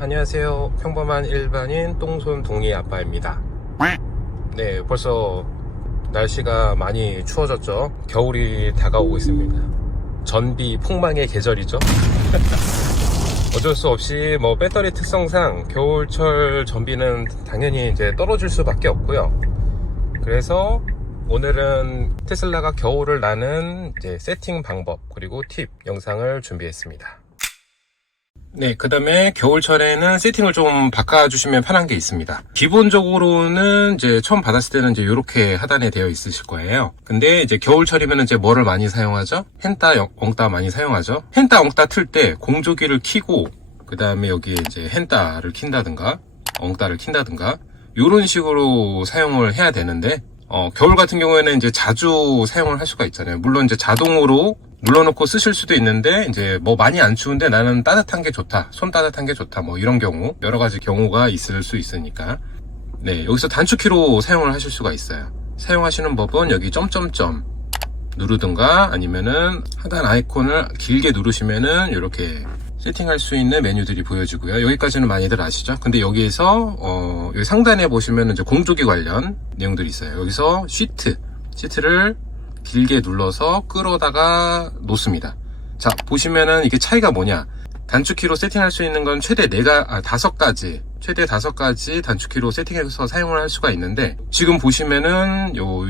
안녕하세요. 평범한 일반인 똥손 동이 아빠입니다. 네, 벌써 날씨가 많이 추워졌죠. 겨울이 다가오고 있습니다. 전비 폭망의 계절이죠. 어쩔 수 없이 배터리 특성상 겨울철 전비는 당연히 이제 떨어질 수밖에 없고요. 그래서 오늘은 테슬라가 겨울을 나는 이제 세팅 방법 그리고 팁 영상을 준비했습니다. 네, 그 다음에 겨울철에는 세팅을 좀 바꿔주시면 편한 게 있습니다. 기본적으로는 이제 처음 받았을 때는 이제 이렇게 하단에 되어 있으실 거예요. 근데 이제 겨울철이면 이제 뭐를 많이 사용하죠? 헨따, 엉따 많이 사용하죠? 헨따, 엉따 틀 때 공조기를 켜고, 그 다음에 여기에 이제 헨따를 킨다든가, 엉따를 킨다든가, 요런 식으로 사용을 해야 되는데, 겨울 같은 경우에는 이제 자주 사용을 할 수가 있잖아요. 물론 이제 자동으로 눌러놓고 쓰실 수도 있는데 이제 많이 안 추운데 나는 따뜻한 게 좋다, 손 따뜻한 게 좋다, 이런 경우 여러 가지 경우가 있을 수 있으니까 네, 여기서 단축키로 사용을 하실 수가 있어요. 사용하시는 법은 여기 점점점 누르든가 아니면은 하단 아이콘을 길게 누르시면은 이렇게 세팅할 수 있는 메뉴들이 보여지고요. 여기까지는 많이들 아시죠? 근데 여기에서 여기 상단에 보시면 이제 공조기 관련 내용들이 있어요. 여기서 시트를 길게 눌러서 끌어다가 놓습니다. 자, 보시면은 이게 차이가 뭐냐? 단축키로 세팅할 수 있는 건 최대 5가지 단축키로 세팅해서 사용을 할 수가 있는데, 지금 보시면은 요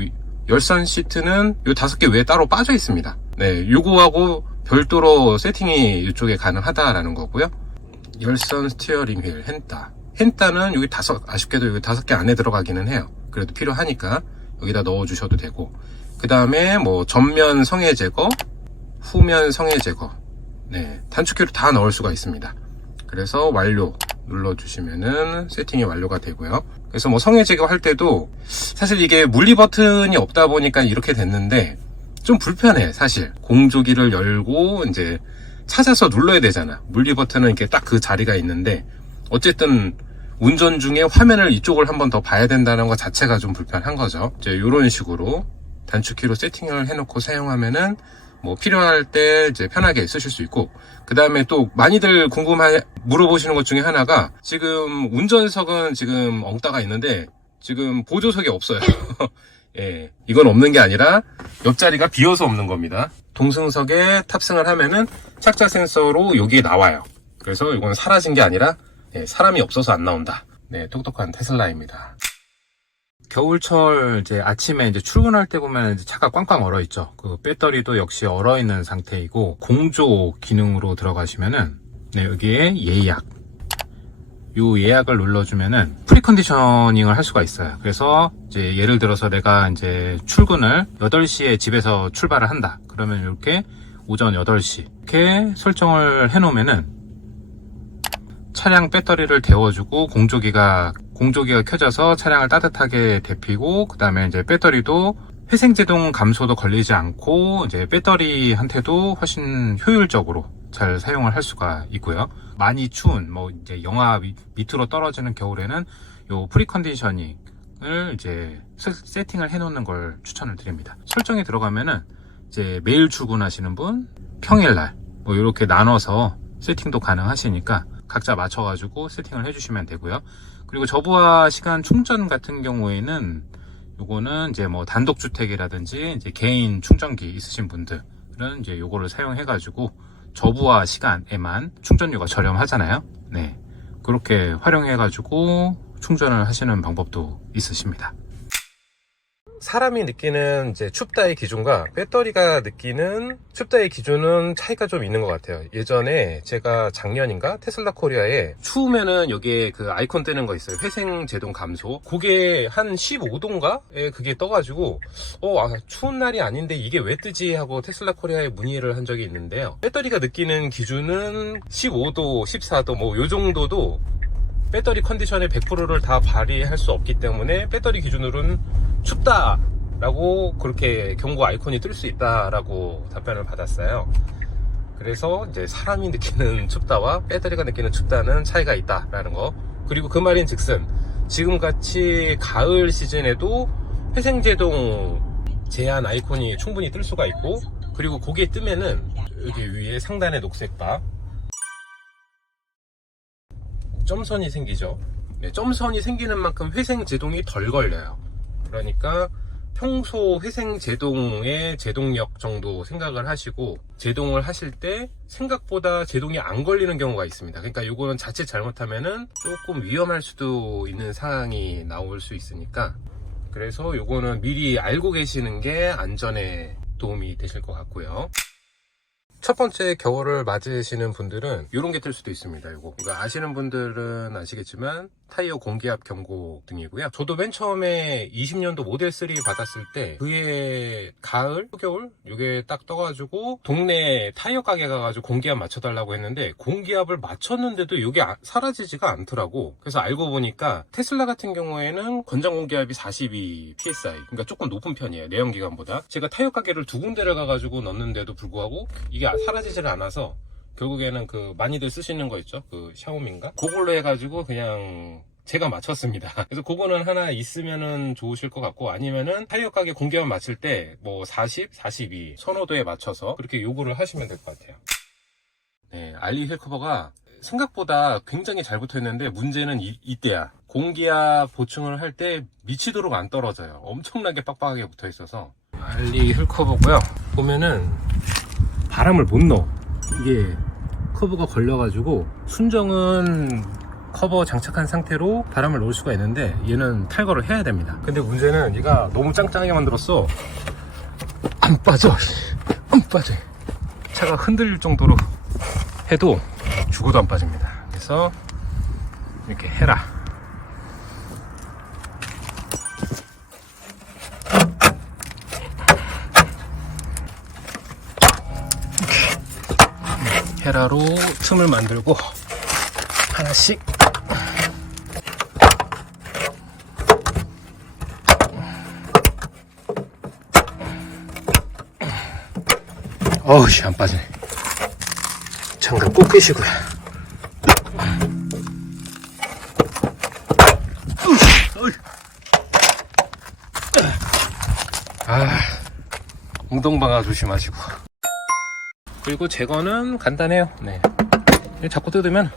열선 시트는 요 5개 외에 따로 빠져 있습니다. 네, 요거하고 별도로 세팅이 이쪽에 가능하다라는 거고요. 열선 스티어링 휠 헨따는 여기 아쉽게도 여기 5개 안에 들어가기는 해요. 그래도 필요하니까 여기다 넣어 주셔도 되고, 그 다음에 전면 성해 제거, 후면 성해 제거, 네, 단축키로 다 넣을 수가 있습니다. 그래서 완료 눌러주시면은 세팅이 완료가 되고요. 그래서 성해 제거 할 때도 사실 이게 물리 버튼이 없다 보니까 이렇게 됐는데 좀 불편해. 사실 공조기를 열고 이제 찾아서 눌러야 되잖아. 물리 버튼은 이렇게 딱 그 자리가 있는데, 어쨌든 운전 중에 화면을 이쪽을 한번 더 봐야 된다는 것 자체가 좀 불편한 거죠. 이제 이런 식으로 단축키로 세팅을 해놓고 사용하면은 필요할 때 이제 편하게 쓰실 수 있고, 그 다음에 또 많이들 물어보시는 것 중에 하나가, 지금 운전석은 지금 엉따가 있는데 지금 보조석이 없어요. 예, 이건 없는 게 아니라 옆자리가 비어서 없는 겁니다. 동승석에 탑승을 하면은 착자 센서로 여기에 나와요. 그래서 이건 사라진 게 아니라 사람이 없어서 안 나온다. 네, 똑똑한 테슬라입니다. 겨울철 이제 아침에 이제 출근할 때 보면 이제 차가 꽝꽝 얼어 있죠. 그 배터리도 역시 얼어 있는 상태이고, 공조 기능으로 들어가시면은 여기에 요 예약을 눌러주면은 프리컨디셔닝을 할 수가 있어요. 그래서 이제 예를 들어서 내가 이제 출근을 8시에 집에서 출발을 한다. 그러면 이렇게 오전 8시 이렇게 설정을 해 놓으면은 차량 배터리를 데워주고 공조기가 켜져서 차량을 따뜻하게 데피고, 그 다음에 이제 배터리도 회생제동 감소도 걸리지 않고 이제 배터리한테도 훨씬 효율적으로 잘 사용을 할 수가 있고요. 많이 추운 이제 영하 밑으로 떨어지는 겨울에는 요 프리컨디셔닝을 이제 세팅을 해 놓는 걸 추천을 드립니다. 설정에 들어가면은 이제 매일 출근하시는 분, 평일날 이렇게 나눠서 세팅도 가능하시니까 각자 맞춰가지고 세팅을 해주시면 되고요. 그리고 저부하 시간 충전 같은 경우에는 요거는 이제 단독주택이라든지 이제 개인 충전기 있으신 분들은 이제 요거를 사용해가지고 저부하 시간에만 충전료가 저렴하잖아요. 네, 그렇게 활용해가지고 충전을 하시는 방법도 있으십니다. 사람이 느끼는 이제 춥다의 기준과 배터리가 느끼는 춥다의 기준은 차이가 좀 있는 것 같아요. 예전에 제가 작년인가 테슬라 코리아에 추우면은 여기에 그 아이콘 뜨는 거 있어요. 회생 제동 감소. 그게 한 15도인가에 그게 떠가지고 추운 날이 아닌데 이게 왜 뜨지 하고 테슬라 코리아에 문의를 한 적이 있는데요. 배터리가 느끼는 기준은 15도, 14도 요 정도도 배터리 컨디션의 100%를 다 발휘할 수 없기 때문에 배터리 기준으로는 춥다 라고 그렇게 경고 아이콘이 뜰 수 있다 라고 답변을 받았어요. 그래서 이제 사람이 느끼는 춥다와 배터리가 느끼는 춥다는 차이가 있다 라는 거, 그리고 그 말인 즉슨 지금같이 가을 시즌에도 회생제동 제한 아이콘이 충분히 뜰 수가 있고, 그리고 거기에 뜨면은 여기 위에 상단에 녹색 바 점선이 생기죠. 네, 점선이 생기는 만큼 회생 제동이 덜 걸려요. 그러니까 평소 회생 제동의 제동력 정도 생각을 하시고 제동을 하실 때 생각보다 제동이 안 걸리는 경우가 있습니다. 그러니까 이거는 자칫 잘못하면은 조금 위험할 수도 있는 상황이 나올 수 있으니까, 그래서 이거는 미리 알고 계시는 게 안전에 도움이 되실 것 같고요. 첫 번째 겨울을 맞으시는 분들은 이런 게 뜰 수도 있습니다. 이거 아시는 분들은 아시겠지만 타이어 공기압 경고 등이고요. 저도 맨 처음에 20년도 모델 3 받았을 때 그해 가을, 초겨울 이게 딱 떠가지고 동네 타이어 가게 가가지고 공기압 맞춰달라고 했는데 공기압을 맞췄는데도 이게 사라지지가 않더라고. 그래서 알고 보니까 테슬라 같은 경우에는 권장 공기압이 42 psi, 그러니까 조금 높은 편이에요, 내연기관보다. 제가 타이어 가게를 두 군데를 가가지고 넣었는데도 불구하고 이게 사라지질 않아서 결국에는 그 많이들 쓰시는 거 있죠, 그 샤오미인가, 그걸로 해가지고 그냥 제가 맞췄습니다. 그래서 그거는 하나 있으면은 좋으실 것 같고, 아니면은 타이어 가게 공기압 맞출 때 뭐 40, 42 선호도에 맞춰서 그렇게 요구를 하시면 될 것 같아요. 네, 알리 휠 커버가 생각보다 굉장히 잘 붙어 있는데 문제는 이때야. 공기압 보충을 할 때 미치도록 안 떨어져요. 엄청나게 빡빡하게 붙어 있어서. 알리 휠 커버고요. 보면은 바람을 못 넣어. 이게 커버가 걸려가지고 순정은 커버 장착한 상태로 바람을 넣을 수가 있는데 얘는 탈거를 해야 됩니다. 근데 문제는 얘가 너무 짱짱하게 만들었어. 안 빠져. 안 빠져. 차가 흔들릴 정도로 해도 죽어도 안 빠집니다. 그래서 이렇게 해라. 헤라로 틈을 만들고 하나씩 어우씨 안 빠지네. 장갑 꼭 끼시고요. 웅덩방아 조심하시고. 그리고 제거는 간단해요. 네. 자꾸 뜯으면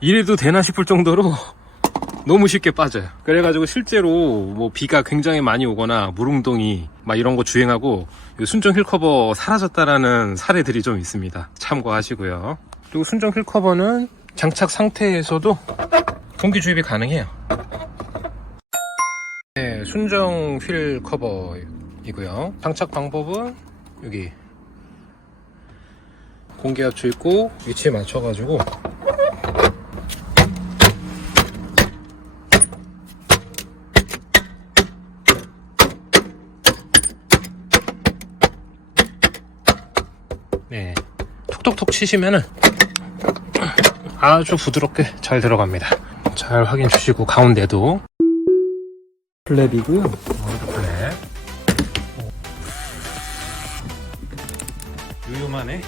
이래도 되나 싶을 정도로 너무 쉽게 빠져요. 그래가지고 실제로 뭐 비가 굉장히 많이 오거나 물웅덩이 막 이런 거 주행하고 순정 휠 커버 사라졌다라는 사례들이 좀 있습니다. 참고하시고요. 그리고 순정 휠 커버는 장착 상태에서도 공기 주입이 가능해요. 네, 순정 휠 커버이고요. 장착 방법은 여기 공기압 주입구 위치에 맞춰가지고 네, 톡톡톡 치시면은 아주 부드럽게 잘 들어갑니다. 잘 확인 주시고, 가운데도 플랩이고요. 플랩 요요만해.